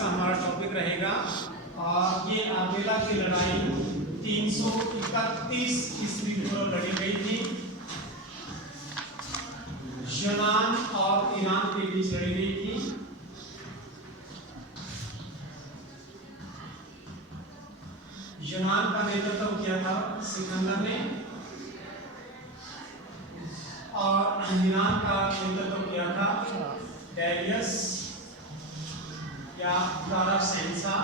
का हमारा टॉपिक रहेगा। और ये आर्बेला की लड़ाई 331 ईस्वी पूर्व लड़ी गई थी। यूनान और ईरान के बीच लड़ी गई थी। यूनान का नेतृत्व किया था सिकंदर ने और ईरान का नेतृत्व किया था डेरियस या दाराशेंसा।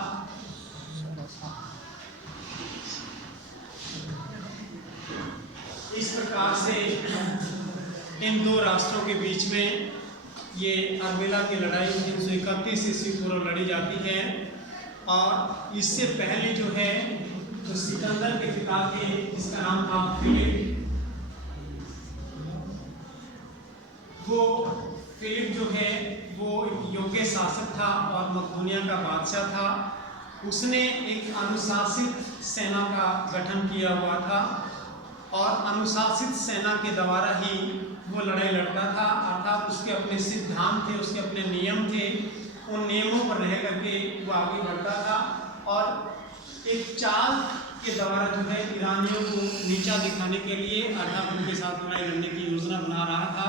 इस प्रकार से इन दो राष्ट्रों के बीच में ये आर्बेला की लड़ाई 331 ईस्वी पूर्व लड़ी जाती है। और इससे पहले जो है तो सिकंदर के पिता थे जिसका नाम था फिलिप। वो फिलिप जो है वो एक योग्य शासक था और मकदूनिया का बादशाह था। उसने एक अनुशासित सेना का गठन किया हुआ था और अनुशासित सेना के द्वारा ही वो लड़ाई लड़ता था। अर्थात उसके अपने सिद्धांत थे, उसके अपने नियम थे, उन नियमों पर रह करके वो आगे बढ़ता था और एक चाल के द्वारा जो है ईरानियों को नीचा दिखाने के लिए अर्थात उनके साथ लड़ाई लड़ने की योजना बना रहा था।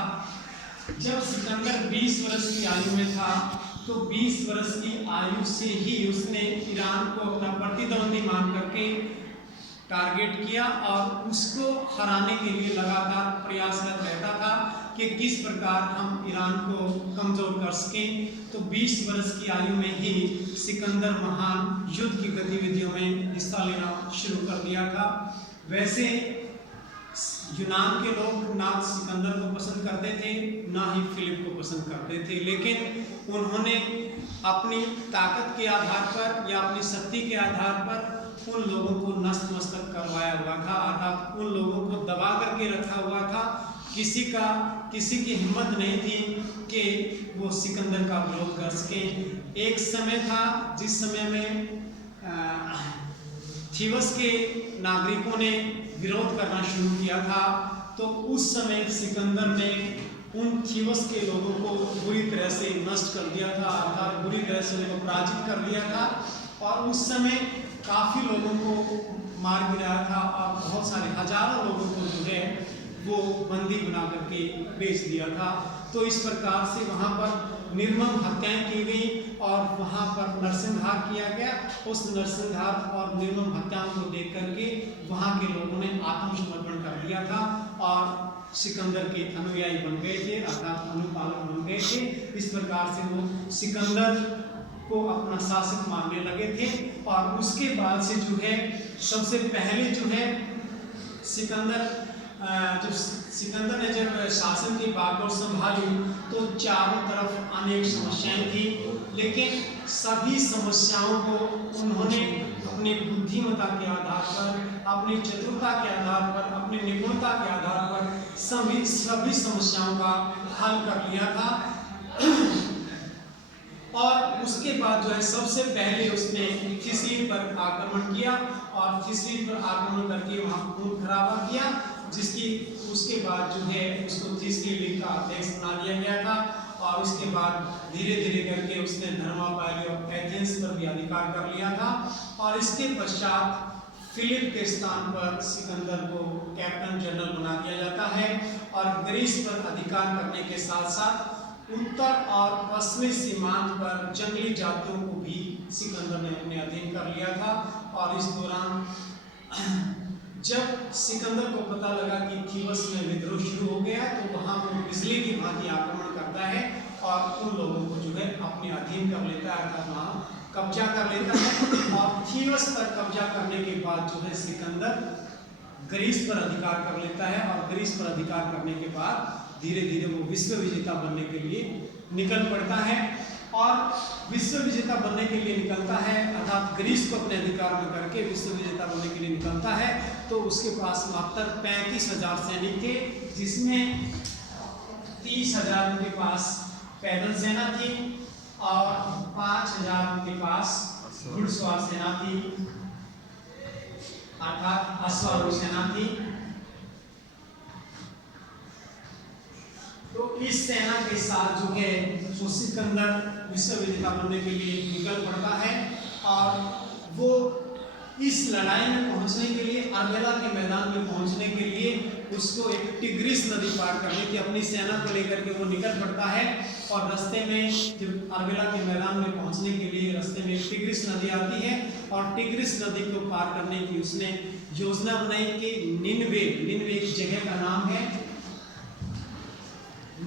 जब सिकंदर 20 वर्ष की आयु में था तो 20 वर्ष की आयु से ही उसने ईरान को अपना प्रतिद्वंदी मान करके टारगेट किया और उसको हराने के लिए लगातार प्रयासरत रहता था कि किस प्रकार हम ईरान को कमजोर कर सकें। तो 20 वर्ष की आयु में ही सिकंदर महान युद्ध की गतिविधियों में हिस्सा लेना शुरू कर दिया था। वैसे यूनान के लोग ना सिकंदर को पसंद करते थे ना ही फिलिप को पसंद करते थे, लेकिन उन्होंने अपनी ताकत के आधार पर या अपनी शक्ति के आधार पर उन लोगों को नस्त मस्तक करवाया हुआ था। अर्थात उन लोगों को दबा करके रखा हुआ था। किसी की हिम्मत नहीं थी कि वो सिकंदर का विरोध कर सके। एक समय था जिस समय में थीवस के नागरिकों ने विरोध करना शुरू किया था। तो उस समय सिकंदर ने उन थीवस के लोगों को बुरी तरह से नष्ट कर दिया था, अर्थात बुरी तरह से उनको पराजित कर दिया था। और उस समय काफ़ी लोगों को मार गिराया था और बहुत सारे हजारों लोगों को जो है वो बंदी बना करके बेच दिया था। तो इस प्रकार से वहाँ पर निर्मम हत्याएं की गई और वहाँ पर नरसंहार किया गया। उस नरसंहार और निर्मम हत्याओं को देख करके वहाँ के लोगों ने आत्मसमर्पण कर दिया था और सिकंदर के अनुयायी बन गए थे, अर्थात अनुपालक बन गए थे। इस प्रकार से वो सिकंदर को अपना शासक मानने लगे थे। और उसके बाद से जो है सबसे पहले जो है सिकंदर ने जब शासन की बागडोर संभाली तो चारों तरफ अनेक समस्याएं थी, लेकिन सभी समस्याओं को उन्होंने अपनी बुद्धिमत्ता के आधार पर, अपनी चतुरता के आधार पर, अपनी निपुणता के आधार पर सभी समस्याओं का हल कर लिया था। और उसके बाद जो है सबसे पहले उसने थिस्लीन पर आक्रमण किया और थिस्लीन पर आक्रमण करके वहाँ खून खराबा किया, उसके बाद जो है उसको थिस्लीन लीग का अध्यक्ष बना दिया गया था। और उसके बाद धीरे धीरे करके उसने धर्मापाली और एथेंस पर भी अधिकार कर लिया था। और इसके पश्चात फिलिप के स्थान पर सिकंदर को कैप्टन जनरल बना दिया जाता है और ग्रीस पर अधिकार करने के साथ साथ उत्तर और पश्चिमी सीमांत पर जंगली जातियों को भी सिकंदर ने अपने अधीन कर लिया था। और इस दौरान जब सिकंदर को पता लगा कि थीवस में विद्रोह शुरू हो गया तो वहाँ वो बिजली की भांति आक्रमण करता है और उन लोगों को जो है अपने अधीन कर लेता है, अर्थात वहाँ कब्जा कर लेता है। और थीवस पर कब्जा करने के बाद जो है सिकंदर ग्रीस पर अधिकार कर लेता है और ग्रीस पर अधिकार करने के बाद धीरे धीरे वो विश्व विजेता बनने के लिए निकल पड़ता है। और विश्व विजेता बनने के लिए निकलता है अर्थात ग्रीस को अपने अधिकार में करके विश्व विजेता बनने के लिए निकलता है। तो उसके पास मात्र 35,000 सैनिक थे, जिसमें 30,000 उनके पास पैदल सेना थी और 5,000 उनके पास घुड़सवार सेना थी, अर्थात अश्वारोही सेना थी। तो इस सेना के साथ जो है वो सिकंदर विश्व विजेता बनने के लिए निकल पड़ता है और वो इस लड़ाई में पहुंचने के लिए अर्बेला के मैदान में पहुंचने के लिए उसको एक टिग्रिस नदी पार करने की अपनी सेना को लेकर के वो निकल पड़ता है। और रास्ते में जब अर्बेला के मैदान में पहुंचने के लिए रास्ते में एक टिग्रिस नदी आती है और टिग्रिस नदी को पार करने की उसने योजना बनाई कि निनवे एक जगह का नाम है,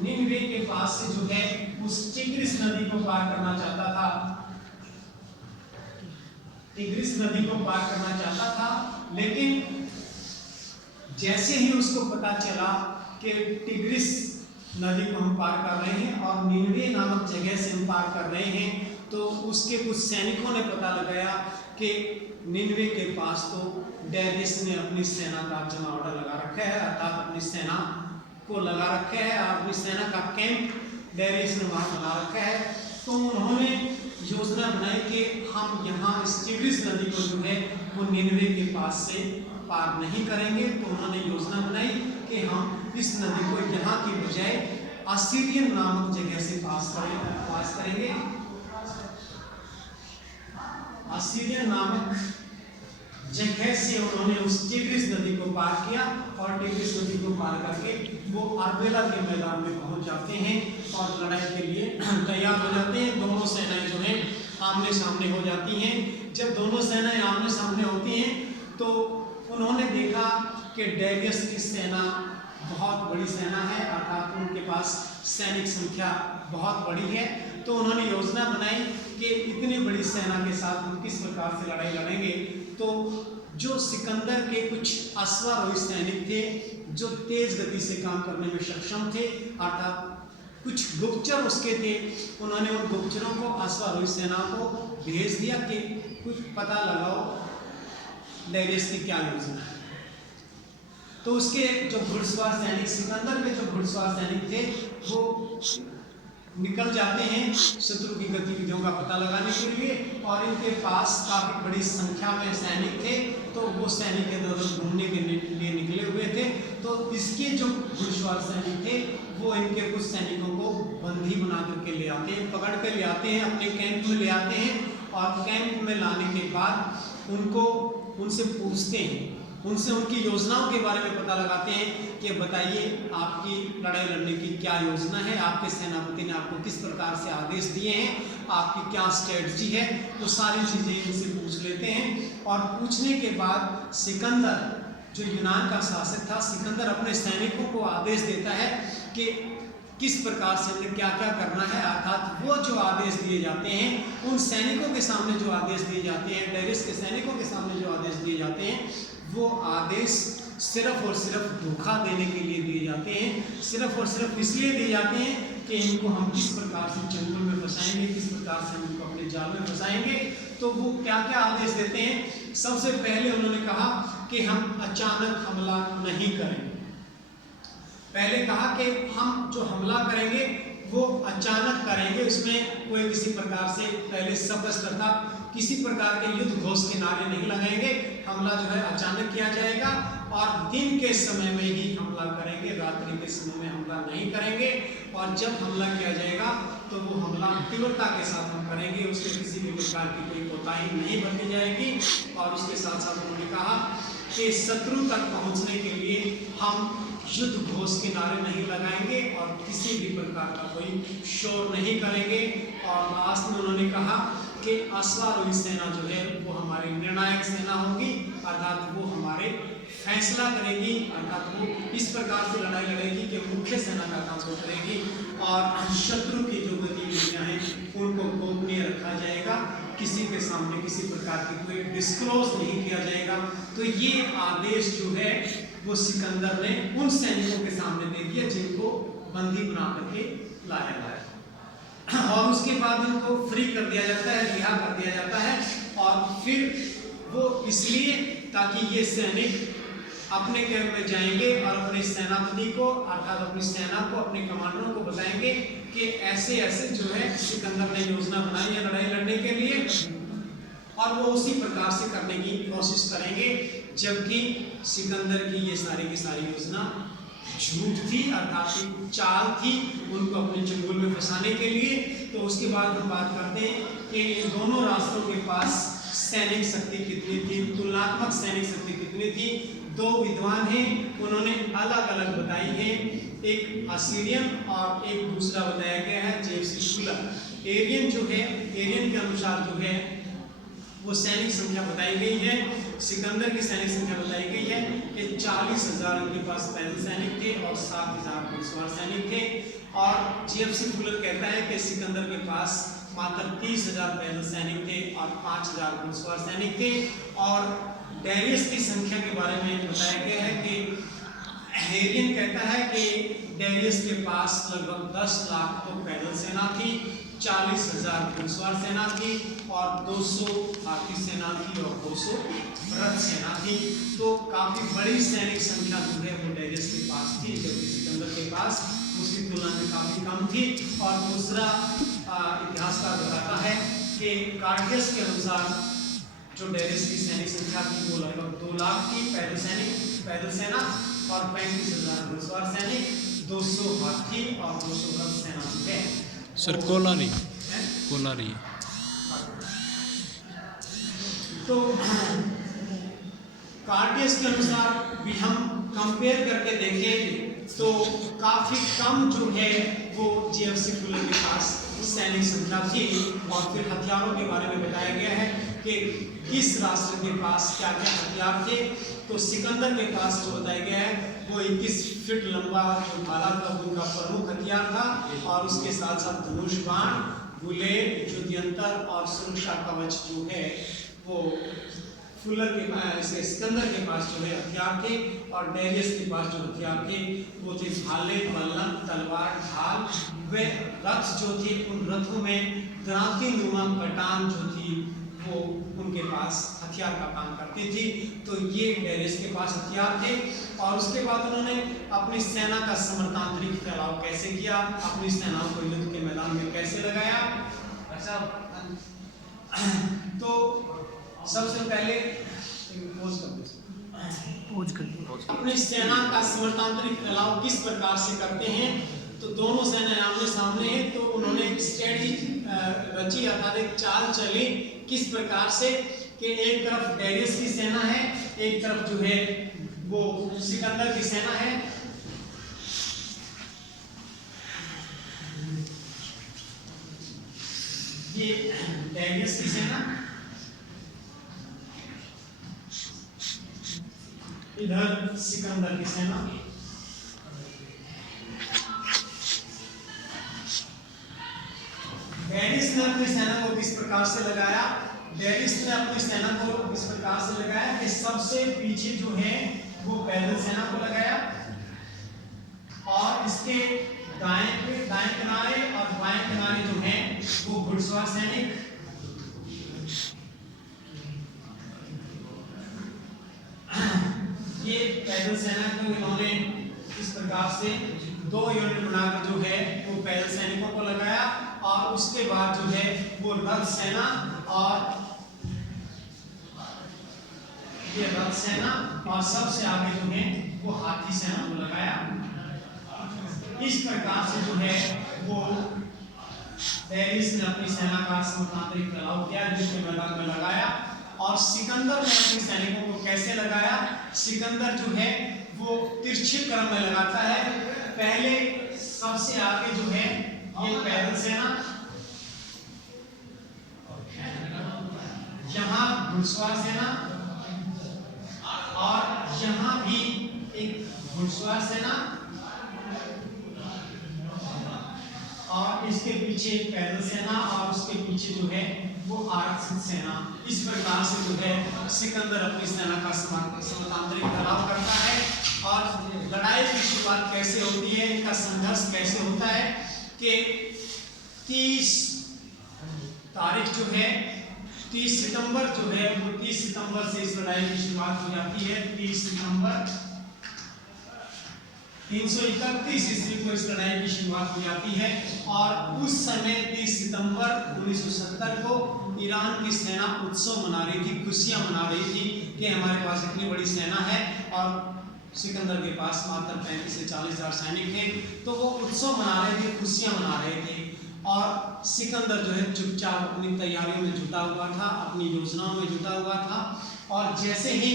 निनवे के पास से जो है उस टिग्रिस नदी को पार करना चाहता था, टिग्रिस नदी को पार करना चाहता था। लेकिन जैसे ही उसको पता चला कि टिग्रिस नदी को हम पार कर रहे हैं और निनवे नामक जगह से हम पार कर रहे हैं, तो उसके कुछ सैनिकों ने पता लगाया कि निनवे के पास तो डेरियस ने अपनी सेना का जमावड़ा लगा रखा है, अर्थात अपनी सेना को लगा रखा है और अपनी सेना का कैंप डेरियस ने वहाँ बना रखा है। तो उन्होंने योजना बनाई कि हम यहाँ इस टिग्रिस नदी को जो है वो निनवे के पास से पार नहीं करेंगे। तो उन्होंने योजना बनाई कि हम इस नदी को यहाँ की बजाय असीरियन नामक जगह से पास करेंगे। असीरियन नामक जगह से उन्होंने उस टिग्रिस नदी को पार किया और टिग्रिस नदी को पार करके वो अर्बेला के मैदान में पहुंच जाते हैं और लड़ाई के लिए तैयार हो जाते हैं। दोनों सेनाएं जो हैं आमने सामने हो जाती हैं। जब दोनों सेनाएं आमने सामने होती हैं तो उन्होंने देखा कि डेरियस की सेना बहुत बड़ी सेना है, अर्थात उनके पास सैनिक संख्या बहुत बड़ी है। तो उन्होंने योजना बनाई कि इतनी बड़ी सेना के साथ हम किस प्रकार से लड़ाई लड़ेंगे। तो जो सिकंदर के कुछ अश्वारोही सैनिक थे जो तेज गति से काम करने में सक्षम थे, अर्थात कुछ गुप्तचर उसके थे, उन्होंने उन गुप्तचरों को अश्वारोही सेना को भेज दिया कि कुछ पता लगाओ डेरियस की क्या योजना है। तो उसके जो घुड़सवार सैनिक, सिकंदर के जो घुड़सवार सैनिक थे वो निकल जाते हैं शत्रु की गतिविधियों का पता लगाने के लिए और इनके पास काफी बड़ी संख्या में सैनिक थे। तो वो सैनिक इधर घूमने के लिए निकले हुए थे। तो इसके जो घुड़सवार सैनिक थे वो इनके कुछ सैनिकों को बंदी बना करके ले आते हैं, पकड़ कर ले आते हैं, अपने कैंप में ले आते हैं और कैंप में लाने के बाद उनसे पूछते हैं, उनसे उनकी योजनाओं के बारे में पता लगाते हैं कि बताइए आपकी लड़ाई लड़ने की क्या योजना है, आपके सेनापति ने आपको किस प्रकार से आदेश दिए हैं, आपकी क्या स्ट्रेटजी है। तो सारी चीज़ें इनसे पूछ लेते हैं और पूछने के बाद सिकंदर जो यूनान का शासक था, सिकंदर अपने सैनिकों को आदेश देता है कि किस प्रकार से हमें क्या क्या करना है। अर्थात वो जो आदेश दिए जाते हैं, उन सैनिकों के सामने जो आदेश दिए जाते हैं, डेरियस के सैनिकों के सामने जो आदेश दिए जाते हैं, वो आदेश सिर्फ और सिर्फ धोखा देने के लिए दिए जाते हैं। सिर्फ और सिर्फ इसलिए दिए जाते हैं कि इनको हम किस प्रकार से जंगल में फंसाएंगे, किस प्रकार से हम इनको अपने जाल में फंसाएंगे। तो वो क्या क्या आदेश देते हैं। सबसे पहले उन्होंने कहा कि हम अचानक हमला नहीं करेंगे। पहले कहा कि हम जो हमला करेंगे वो अचानक करेंगे, उसमें कोई किसी प्रकार से पहले शब्द अर्थात किसी प्रकार के युद्ध घोष के नारे नहीं लगाएंगे। हमला जो है अचानक किया जाएगा और दिन के समय में ही हमला करेंगे, रात्रि के समय में हमला नहीं करेंगे। और जब हमला किया जाएगा तो वो हमला तीव्रता के साथ हम करेंगे, उसके किसी भी प्रकार की कोई कोताही नहीं बरती जाएगी। और उसके साथ साथ उन्होंने कहा कि शत्रु तक पहुंचने के लिए हम युद्ध घोष के नारे नहीं लगाएंगे और किसी भी प्रकार का कोई शोर नहीं करेंगे। और लास्ट में उन्होंने कहा कि अश्वारोही सेना जो है वो हमारी निर्णायक सेना होगी, अर्थात वो हमारे फैसला करेगी, अर्थात वो इस प्रकार से लड़ाई लड़ेगी कि मुख्य सेना का काम वो करेगी और शत्रु की जो गतिविधियां हैं उनको गोपनीय रखा जाएगा, किसी के सामने किसी प्रकार की कोई डिस्क्लोज नहीं किया जाएगा। तो ये आदेश जो है वो सिकंदर ने उन सैनिकों के सामने दे दिया जिनको बंदी बना करके लाया गया और उसके बाद उनको फ्री कर दिया जाता है, रिहा कर दिया जाता है। और फिर वो इसलिए ताकि ये सैनिक अपने कैंप में जाएंगे और अपने सेनापति को अर्थात अपनी सेना को, अपने कमांडरों को बताएंगे कि ऐसे ऐसे जो है सिकंदर ने योजना बनाई है लड़ाई लड़ने के लिए और वो उसी प्रकार से करने की कोशिश करेंगे। जबकि सिकंदर की ये सारी योजना झूठ थी, अर्थात एक चाल थी उनको अपने चंगुल में फंसाने के लिए। तो उसके बाद हम बात करते हैं कि दोनों राष्ट्रों के पास सैनिक शक्ति कितनी थी, तुलनात्मक सैनिक शक्ति कितनी थी। दो विद्वान हैं, उन्होंने अलग अलग बताई है, एक असीरियन और एक दूसरा बताया गया है जेम्स फुलर। एरियन जो है, एरियन के अनुसार जो है वो सैनिक संख्या बताई गई है, सिकंदर की सैनिक संख्या बताई गई है कि 40,000 उनके पास पैदल सैनिक थे और 7,000 घुड़सवार सैनिक थे। और जेम्स फुलर कहता है कि सिकंदर के पास मात्र 30,000 पैदल सैनिक थे और 5,000 घुड़सवार सैनिक थे। और डेरियस की संख्या के बारे में बताया गया है कि एरियन कहता है कि डेरियस के पास लगभग 10 लाख तो पैदल सेना थी, 40,000 घुड़सवार सेना थी और 200 हाथी सेना थी और 200 रथ सेना थी। तो काफी बड़ी सैनिक संख्या जो है वो डेरियस के पास थी, जबकि सिकंदर के पास उसकी तुलना में काफी कम थी। और दूसरा इतिहासकार बताता है कि कार्टियस के अनुसार जो डेरियस की सैनिक संख्या थी वो लगभग 2 लाख की पैदल सेना और 35,000 घुड़सवार सैनिक, 200 हाथी और 200 रथ सेना जो है। सर कोलारी तो कार्टियस के अनुसार भी हम कंपेयर करके देखें तो काफी कम जो है वो जेम्स फुलर के पास सैनिक संख्या थी। और फिर हथियारों के बारे में बताया गया है कि किस राष्ट्र के पास क्या क्या हथियार थे। तो सिकंदर के पास जो बताया गया है वो 21 फीट लंबा जो भाला था उनका प्रमुख हथियार था, और उसके साथ साथ धनुष बाण, बुलेट, युद्धयंत्र और सुरक्षा कवच जो है वो फुलर के सिकंदर के पास जो है हथियार थे। और डेरियस के पास जो हथियार थे वो थे भाले, बल्लम, तलवार, ढाल। वे रथ जो थे उन रथों में क्रांति नुमा कटान जो थी वो उनके पास हथियार का काम करती थी। तो ये डेरियस के पास हथियार थे। और उसके बाद उन्होंने अपनी सेना का समर्थांतरिक फैलाव कैसे किया, अपनी सेनाओं को युद्ध के मैदान में कैसे लगाया। तो सबसे पहले अपनी सेना का समर्थांतरिक फैलाव किस प्रकार से करते हैं। तो दोनों सेनाएं आमने सामने हैं, तो उन्होंने एक स्ट्रेटजी रची, अर्थात एक चाल चली किस प्रकार से कि एक तरफ डेरियस की सेना है, एक तरफ जो है वो सिकंदर की सेना है। ये डेरियस की सेना, इधर सिकंदर की सेना। डेरियस ने अपनी सेना को किस प्रकार से लगाया, डेरियस ने अपनी सेना को इस प्रकार से लगाया कि सबसे पीछे जो है वो पैदल सेना को लगाया, और इसके दाएं किनारे और बाएं किनारे जो है वो घुड़सवार सैनिक। ये पैदल सेना को इन्होंने इस प्रकार से 2 यूनिट बनाकर जो है वो पैदल सैनिकों को लगाया। और उसके बाद जो है वो रथ सेना, और ये रथ सेना, और सबसे आगे जो है वो हाथी सेना को लगाया। इस प्रकार से जो है वो डेरियस ने अपनी सेना का समर्थांतरिक फैलाव किया, जिसके मैदान में लगाया। और सिकंदर ने अपने सैनिकों को कैसे लगाया, सिकंदर जो है वो तिरछे क्रम में लगाता है। पहले सबसे आगे जो है ये पैदल सेना, यहाँ घुड़सवार सेना, और यहाँ भी एक घुड़सवार सेना, और इसके पीछे पैदल सेना, और उसके पीछे जो है वो आरक्षित सेना। इस प्रकार से जो है सिकंदर अपनी सेना का समर्थांतरिक फैलाव करता है। और लड़ाई की शुरुआत कैसे होती है, इनका संघर्ष कैसे होता है कि 30 तारीख जो है 30 सितंबर जो है वो 30 सितंबर से इस लड़ाई की शुरुआत हो जाती है। 30 सितंबर 331 ईस्वी को इस लड़ाई की शुरुआत हो जाती है। और उस समय 30 सितंबर 1970 को ईरान की सेना उत्सव मना रही थी, खुशियां मना रही थी कि हमारे पास इतनी बड़ी सेना है। और सिकंदर के पास मात्र 35 से 40 हज़ार सैनिक थे। तो वो उत्सव मना रहे थे, खुशियां मना रहे थे, और सिकंदर जो है चुपचाप अपनी तैयारियों में जुटा हुआ था, अपनी योजनाओं में जुटा हुआ था। और जैसे ही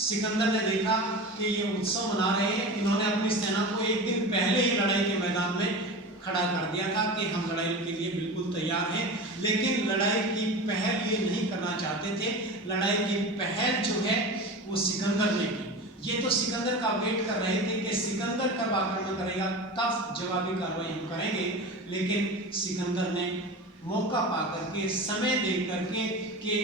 सिकंदर ने देखा कि ये उत्सव मना रहे हैं, इन्होंने अपनी सेना को एक दिन पहले ही लड़ाई के मैदान में खड़ा कर दिया था कि हम लड़ाई के लिए बिल्कुल तैयार हैं। लेकिन लड़ाई की पहल ये नहीं करना चाहते थे। लड़ाई की पहल जो है वो सिकंदर ने की। ये तो सिकंदर का वेट कर रहे थे कि सिकंदर कब आक्रमण करेगा, तब जवाबी कार्रवाई हम करेंगे। लेकिन सिकंदर ने मौका पा करके, समय दे करके कि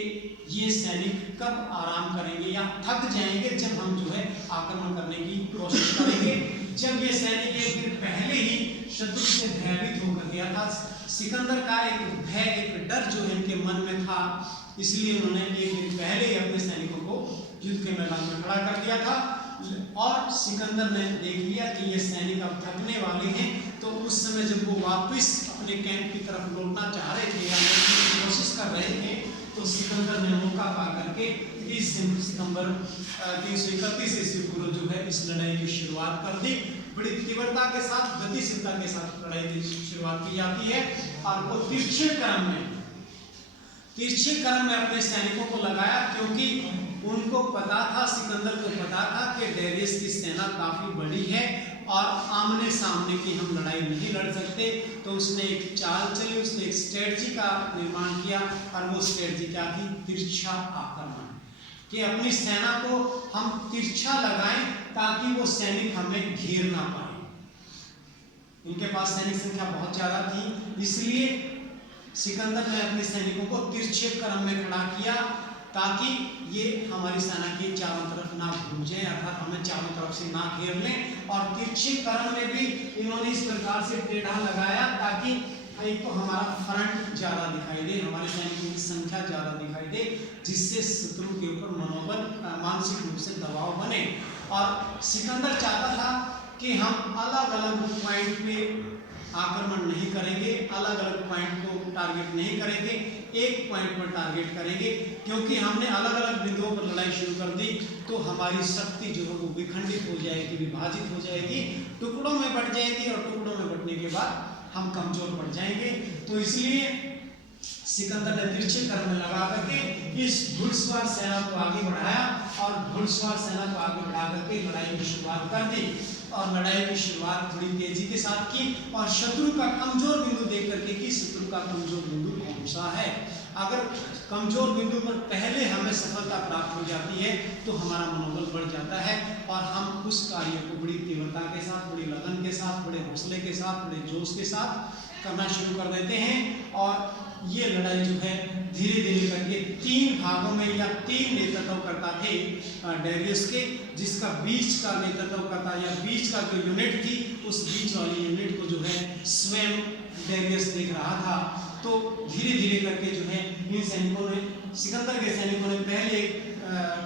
ये सैनिक कब आराम करेंगे या थक जाएंगे जब हम जो है आक्रमण करने की कोशिश करेंगे। जब ये सैनिक एक दिन पहले ही शत्रु से भयभीत होकर गया था, सिकंदर का एक भय, एक डर जो है इनके मन में था, इसलिए उन्होंने एक दिन पहले ही अपने सैनिकों को युद्ध के मैदान में खड़ा कर दिया था। और सिकंदर ने देख लिया कि ये सैनिक अब थकने वाले हैं। तो उस समय जब वो वापस अपने कैंप की तरफ लौटना चाह रहे थे या लौटने की कोशिश कर रहे थे, तो सिकंदर ने मौका पा करके 30 सितंबर 331 ईस्वी पूर्व जो है इस लड़ाई की शुरुआत कर दी। बड़ी तीव्रता के साथ, गतिशीलता के साथ लड़ाई की शुरुआत की जाती है। और वो तिरछे क्रम में अपने सैनिकों को लगाया, क्योंकि उनको पता था, सिकंदर को पता था कि डेरियस की सेना काफ़ी बड़ी है और आमने सामने की हम लड़ाई नहीं लड़ सकते। तो उसने एक चाल चली, उसने एक स्ट्रेटजी का निर्माण किया। और वो स्ट्रेटजी क्या थी? तिरछा आक्रमण, कि अपनी सेना को हम तिरछा लगाएं ताकि वो सैनिक हमें घेर ना पाए। इनके पास सैनिक संख्या बहुत ज़्यादा थी, इसलिए सिकंदर ने अपने सैनिकों को तिरछे क्रम में खड़ा किया ताकि ये हमारी सेना के चारों तरफ ना घूम जाए, अर्थात हमें चारों तरफ से ना घेर लें। और तिरछे क्रम में भी इन्होंने इस प्रकार से टेढ़ा लगाया ताकि एक तो हमारा फ्रंट ज़्यादा दिखाई दे, हमारे सैनिकों की संख्या ज़्यादा दिखाई दे, जिससे शत्रु के ऊपर मनोबल, मानसिक रूप से दबाव बने। और सिकंदर चाहता था कि हम अलग अलग पॉइंट पे आक्रमण नहीं करेंगे, अलग अलग पॉइंट को टारगेट नहीं करेंगे, एक पॉइंट पर टारगेट करेंगे। क्योंकि हमने अलग अलग बिंदुओं पर लड़ाई शुरू कर दी तो हमारी शक्ति जो है वो विखंडित हो जाएगी, विभाजित हो जाएगी, टुकड़ों में बट जाएगी, और टुकड़ों में बटने के बाद हम कमजोर पड़ जाएंगे। तो इसलिए सिकंदर ने तिरछे क्रम में लगा करके इस घुड़सवार सेना को आगे बढ़ाया, और घुड़सवार सेना को आगे बढ़ा करके लड़ाई की शुरुआत कर दी। और लड़ाई की शुरुआत बड़ी तेजी के साथ की, और शत्रु का कमजोर बिंदु देख करके कि शत्रु का कमजोर बिंदु कौन सा है। अगर कमजोर बिंदु पर पहले हमें सफलता प्राप्त हो जाती है तो हमारा मनोबल बढ़ जाता है, और हम उस कार्य को बड़ी तीव्रता के साथ, बड़ी लगन के साथ, बड़े हौसले के साथ, बड़े जोश के साथ करना शुरू कर देते हैं। और ये लड़ाई जो है धीरे धीरे करके 3 भागों में या 3 नेतृत्वकर्ता थे डेरियस के, जिसका बीच का नेतृत्वकर्ता या बीच का जो यूनिट थी, उस बीच वाली यूनिट को जो है स्वयं डेरियस देख रहा था। तो धीरे धीरे करके जो है इन सैनिकों ने, सिकंदर के सैनिकों ने पहले एक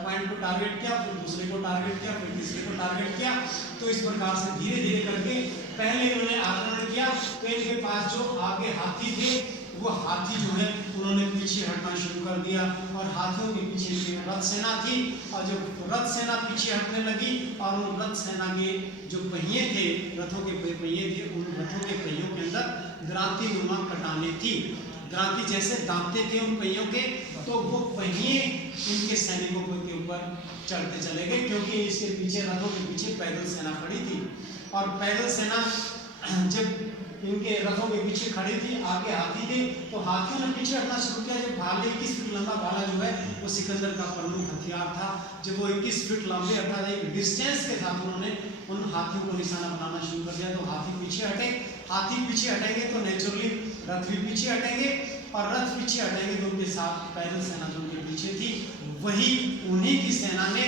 पॉइंट को टारगेट किया, फिर दूसरे को टारगेट किया, फिर तीसरे को टारगेट किया। तो इस प्रकार से धीरे धीरे करके पहले उन्होंने आक्रमण किया, तो इनके पास जो आगे हाथी थे, वो हाथी जो है उन्होंने पीछे हटना शुरू कर दिया, और हाथियों के पीछे इनकी रथ सेना थी। और जब रथ सेना पीछे हटने लगी और उन रथ सेना के जो पहिए थे, रथों के पहिए थे, उन रथों के पहियों के अंदर ग्रांति नुमा कटाने थी, ग्रांति जैसे दांते थे उन पहियों के। तो वो पहिए इनके सैनिकों के ऊपर चढ़ते चले गए, क्योंकि इसके पीछे, रथों के पीछे पैदल सेना खड़ी थी। और पैदल सेना जब इनके रथों के पीछे खड़ी थी, आगे हाथी थे, तो हाथियों ने पीछे हटना शुरू किया। जब भाले 21 फीट लंबा भाला जो है वो सिकंदर का प्रमुख हथियार था, जब वो 21 फीट लंबे अर्थात एक डिस्टेंस के साथ उन्होंने उन हाथियों को निशाना बनाना शुरू कर दिया, तो हाथी पीछे हटे। हाथी पीछे हटेंगे तो नेचुरली रथ भी पीछे हटेंगे, और रथ पीछे हटेंगे तो उनके साथ पैदल सेना जो उनके पीछे थी, वही उन्हीं की सेना ने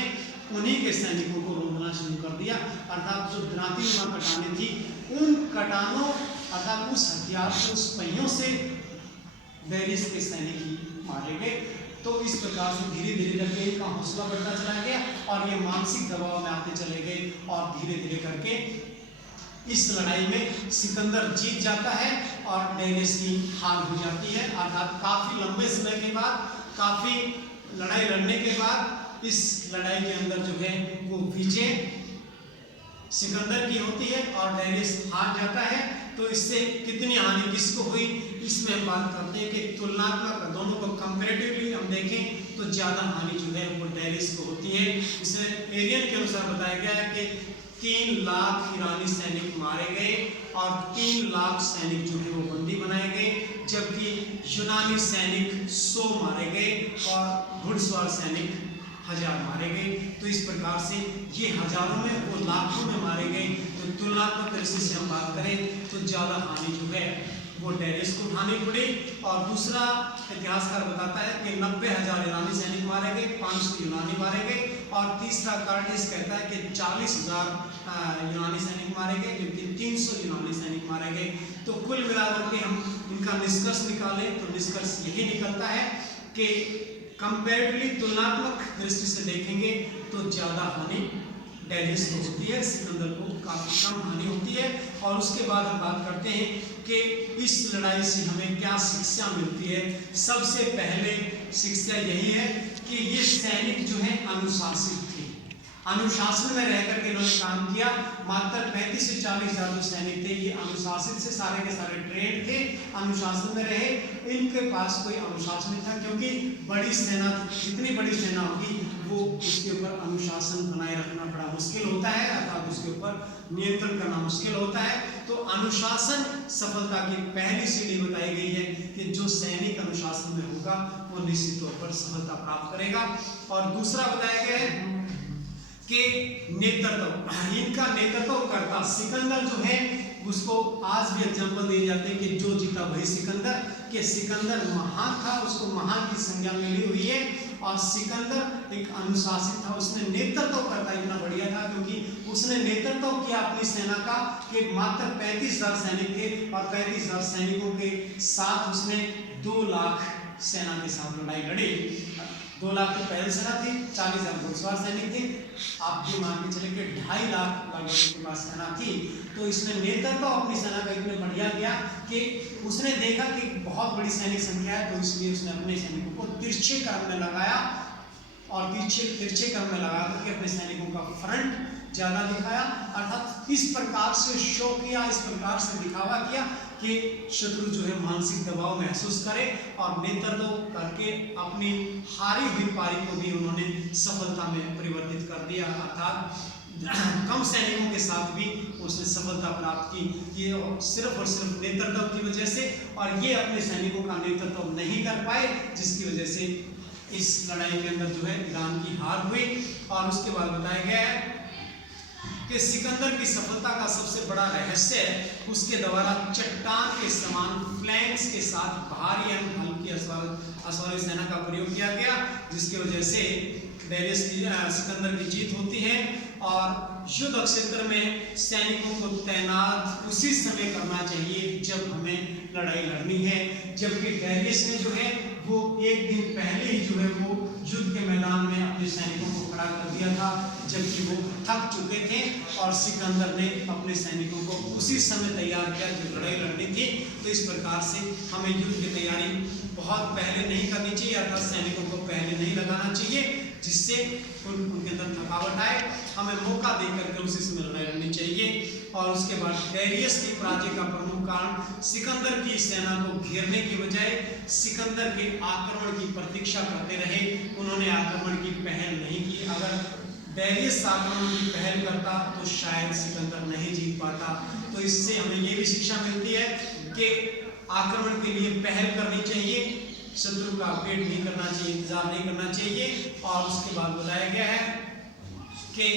उन्हीं के सैनिकों को रोकना शुरू कर दिया। अर्थात जो ग्रांति नुमा कटाने थी, उन कटानों अर्थात उस हथियार से, उस पहियों से डेरियस के सैनिक ही मारे गए। तो इस प्रकार से धीरे धीरे करके इनका हौसला बढ़ता चला गया, और ये मानसिक दबाव में आते चले गए, और धीरे धीरे करके इस लड़ाई में सिकंदर जीत जाता है और डेरियस की हार हो जाती है। अर्थात काफ़ी लंबे समय के बाद, काफ़ी लड़ाई लड़ने के बाद इस लड़ाई के अंदर जो है वो विजय सिकंदर की होती है और डेरियस हार जाता है। तो इससे कितनी हानि किसको हुई, इसमें हम बात करते हैं कि तुलनात्मक दोनों को कंपैरेटिवली हम देखें तो ज़्यादा हानि जो है वो डेरियस को होती है। इसमें एरियन के अनुसार बताया गया है कि 3 लाख ईरानी सैनिक मारे गए और 3 लाख सैनिक जो है वो बंदी बनाए गए, जबकि यूनानी सैनिक 100 मारे गए और घुड़सवार सैनिक 1000 मारे गए। तो इस प्रकार से ये हजारों में वो लाखों में मारे गए। तो तुलनात्मक दृष्टि से हम बात करें तो ज़्यादा हानि जो है वो डेरियस को उठानी पड़ी। और दूसरा इतिहासकार बताता है कि 90,000 ईरानी सैनिक मारे गए, 500 यूनानी मारे गए। और तीसरा कार्टिस कहता है कि 40,000 यूनानी सैनिक मारे गए, जबकि 300 यूनानी सैनिक मारे गए। तो कुल मिलाकर के हम इनका निष्कर्ष निकालें तो निष्कर्ष यही निकलता है कि कंपैरेटिवली तुलनात्मक दृष्टि से देखेंगे तो ज़्यादा हानि डेरियस को होती है, सिकंदर को काफ़ी कम हानि होती है। और उसके बाद हम बात करते हैं कि इस लड़ाई से हमें क्या शिक्षा मिलती है। सबसे पहले शिक्षा यही है कि ये सैनिक जो है अनुशासित थे, अनुशासन में रह करके इन्होंने काम किया। मात्र 35 से 40 हज़ार जो सैनिक थे ये अनुशासित से सारे के सारे ट्रेंड थे, अनुशासन में रहे। इनके पास कोई अनुशासन नहीं था, क्योंकि बड़ी सेना, जितनी बड़ी सेना होगी वो उसके ऊपर अनुशासन बनाए रखना बड़ा मुश्किल होता है, अर्थात उसके ऊपर नियंत्रण करना मुश्किल होता है। तो अनुशासन सफलता की पहली सीढ़ी बताई गई है कि जो सैनिक अनुशासन में होगा वो निश्चित तौर पर सफलता प्राप्त करेगा। और दूसरा बताया गया है कि नेतृत्व, इनका नेतृत्व करता सिकंदर जो है उसको आज भी एग्जाम्पल दिए जाते हैं कि जो जीता वही सिकंदर, कि सिकंदर महान था, उसको महान की संज्ञा मिली हुई है। और सिकंदर एक अनुशासित था, उसने नेतृत्व करता इतना बढ़िया था क्योंकि उसने नेतृत्व किया अपनी सेना का कि मात्र 35,000 सैनिक थे और 35,000 सैनिकों के साथ उसने 2 लाख सेना के साथ लड़ाई लड़ी। 2 लाख तो पैदल सेना थी, 40,000 घुड़सवार सैनिक थे, आप भी मान के चले कि 2.5 लाख लगभग उसके पास सेना थी। तो इसने नेतृत्व अपनी सेना का इतने बढ़िया किया कि उसने देखा कि बहुत बड़ी सैनिक संख्या है, तो इसलिए उसने अपने सैनिकों को तिरछे क्रम में लगाया और तिरछे क्रम में लगा करके अपने सैनिकों का फ्रंट ज़्यादा दिखाया। अर्थात इस प्रकार से शो किया, इस प्रकार से दिखावा किया कि शत्रु जो है मानसिक दबाव महसूस करे और नेतृत्व करके अपनी हारी हुई पारी को भी उन्होंने सफलता में परिवर्तित कर दिया। अर्थात कम सैनिकों के साथ भी उसने सफलता प्राप्त की, ये सिर्फ और सिर्फ नेतृत्व की वजह से। और ये अपने सैनिकों का नेतृत्व नहीं कर पाए, जिसकी वजह से इस लड़ाई के अंदर जो है ईरान की हार हुई। और उसके बाद बताया गया है कि सिकंदर की सफलता का सबसे बड़ा रहस्य उसके द्वारा चट्टान के समान फ्लैंक्स के साथ भारी एवं हल्की अश्वारोही सेना का प्रयोग किया गया, जिसकी वजह से डेरियस की सिकंदर की जीत होती है। और युद्ध क्षेत्र में सैनिकों को तैनात उसी समय करना चाहिए जब हमें लड़ाई लड़नी है, जबकि डेरियस ने जो है वो एक दिन पहले ही जो है वो युद्ध के मैदान में अपने सैनिकों को खड़ा कर दिया था, जबकि वो थक चुके थे। और सिकंदर ने अपने सैनिकों को उसी समय तैयार किया जब लड़ाई लड़नी थी। तो इस प्रकार से हमें युद्ध की तैयारी बहुत पहले नहीं करनी चाहिए, अर्थात सैनिकों को पहले नहीं लगाना चाहिए, जिससे उनके अंदर थकावट आए। हमें मौका देकर के उसी समय लड़ाई लड़नी चाहिए। और उसके बाद डेरियस की पराजय का प्रमुख कारण सिकंदर की सेना को घेरने की बजाय सिकंदर के आक्रमण की प्रतीक्षा करते रहे, उन्होंने आक्रमण की पहल नहीं की। अगर डेरियस आक्रमण की पहल करता तो शायद सिकंदर नहीं जीत पाता। तो इससे हमें ये भी शिक्षा मिलती है कि आक्रमण के लिए पहल करनी चाहिए, शत्रु का वेट नहीं करना चाहिए, इंतजार नहीं करना चाहिए। और उसके बाद बताया गया है कि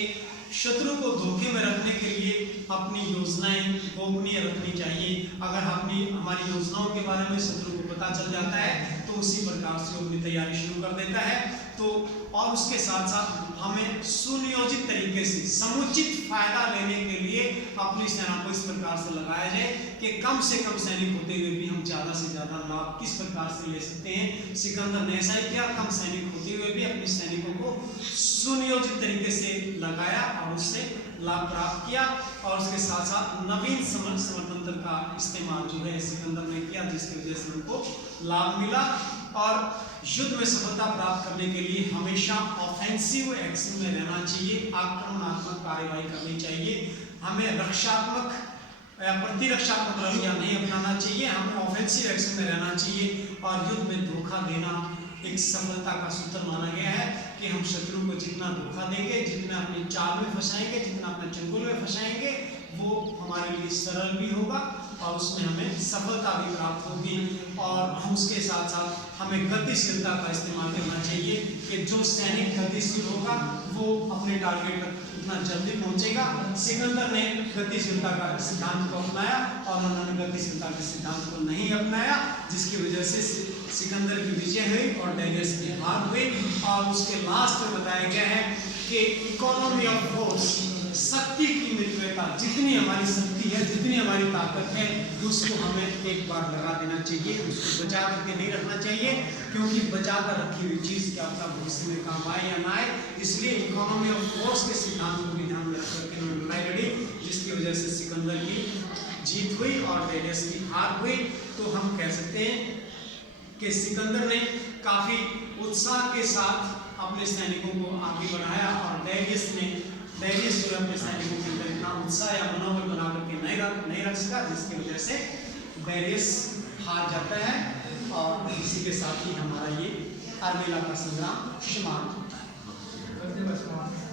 शत्रु को धोखे में रखने के लिए अपनी योजनाएं गोपनीय रखनी चाहिए। अगर हमारी योजनाओं के बारे में शत्रु को पता चल जाता है तो उसी प्रकार से वो अपनी तैयारी शुरू कर देता है। तो और उसके साथ साथ हमें सुनियोजित तरीके से समुचित फायदा लेने के लिए अपनी सेना को इस प्रकार से लगाया जाए कि कम से कम सैनिक होते हुए भी हम ज़्यादा से ज़्यादा लाभ किस प्रकार से ले सकते हैं। सिकंदर ने ऐसा ही किया, कम सैनिक होते हुए भी अपने सैनिकों को सुनियोजित तरीके से लगाया और उससे लाभ प्राप्त किया। और उसके साथ साथ नवीन समर्थन का इस्तेमाल जो है सिकंदर ने किया, जिसकी वजह से उनको लाभ मिला। और युद्ध में सफलता प्राप्त करने के लिए हमेशा ऑफेंसिव एक्शन में रहना चाहिए, आक्रमणात्मक कार्यवाही करनी चाहिए। हमें रक्षात्मक या प्रतिरक्षात्मक रवैया नहीं अपनाना चाहिए, हमें ऑफेंसिव एक्शन में रहना चाहिए। और युद्ध में धोखा देना एक सफलता का सूत्र माना गया है कि हम शत्रु को जितना धोखा देंगे, जितना अपनी चाल में फंसाएंगे, जितना अपने चंगुल में फंसाएंगे, वो हमारे लिए सरल भी होगा और उसमें हमें सफलता भी प्राप्त होगी। और हम उसके साथ साथ हमें गतिशीलता का इस्तेमाल करना चाहिए कि जो सैनिक गतिशील होगा वो अपने टारगेट पर उतना जल्दी पहुंचेगा। सिकंदर ने गतिशीलता का सिद्धांत को अपनाया और उन्होंने गतिशीलता के सिद्धांत को नहीं अपनाया, जिसकी वजह से सिकंदर की विजय हुई और डेरियस की हार हुई। और उसके लास्ट में बताया गया है कि इकोनॉमी ऑफ फोर्स, शक्ति की मितव्ययता, जितनी हमारी शक्ति है, जितनी हमारी ताकत है, उसको हमें एक बार लगा देना चाहिए, उसको बचा करके नहीं रखना चाहिए, क्योंकि बचा कर रखी हुई चीज़ क्या पता भविष्य में काम आए या ना आए। इसलिए इकोनॉमी ऑफ फोर्स के सिद्धांत को भी ध्यान में रख करके उन्होंने लड़ाई लड़ी, जिसकी वजह से सिकंदर की जीत हुई और डेरियस की हार हुई। तो हम कह सकते हैं कि सिकंदर ने काफ़ी उत्साह के साथ अपने सैनिकों को आगे बढ़ाया और डेरियस जो अपने सैनिकों के अंदर इतना उत्साह या मनोबल बना करके नहीं रख सका, जिसकी वजह से डेरियस हार जाता है। और इसी के साथ ही हमारा ये अर्मिला का संग्राम समाप्त होता है।